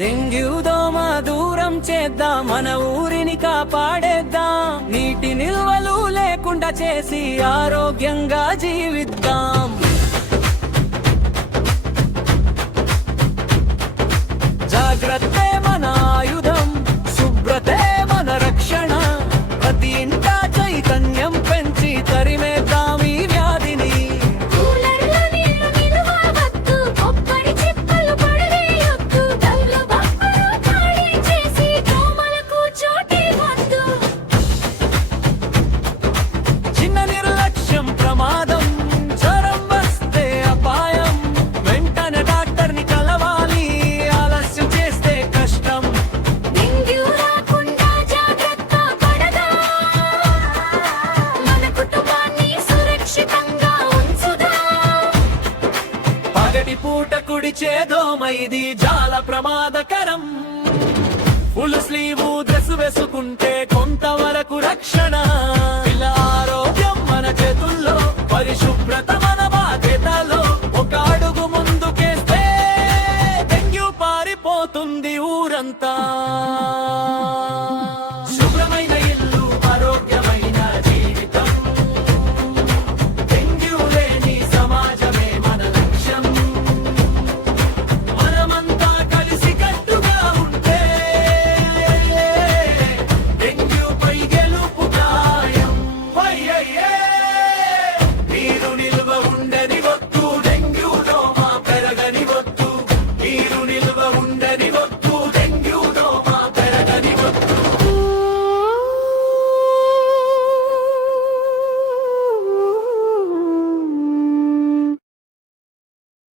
Dengue దోమ దూరం చేద్దాం, మన ఊరిని కాపాడేద్దాం. నీటి నిల్వలు లేకుండా చేసి ఆరోగ్యంగా జీవిద్దాం. జాగ్రత్తే మన ఆయుధం, శుభ్రతే మన రక్షణ. ప్రతి ఇంట చైతన్యం పెంచి తరిమేద్దాం ఈ వ్యాధిని. చిన్న నిర్లక్ష్యం ప్రమాదం, జ్వరం వస్తే అపాయం. వెంటనే డాక్టర్ని కలవాలి, ఆలస్యం చేస్తే కష్టం. డెంగ్యూ రాకుండా జాగ్రత్త పడదాం, మన కుటుంబాన్ని సురక్షితంగా ఉంచుదాం. పగటి పూట కుడిచే దోమ ఇది చాలా ప్రమాదకరం. ఫుల్ స్లీవ్ డ్రెస్ వేసుకుంటే కొంతవరకు రక్షణ. ఇలా ఆరోగ్యం మన చేతుల్లో, పరిశుభ్రత మన బాధ్యతలో. ఒక అడుగు ముందుకేస్తే డెంగ్యూ పారిపోతుంది ఊరంతా.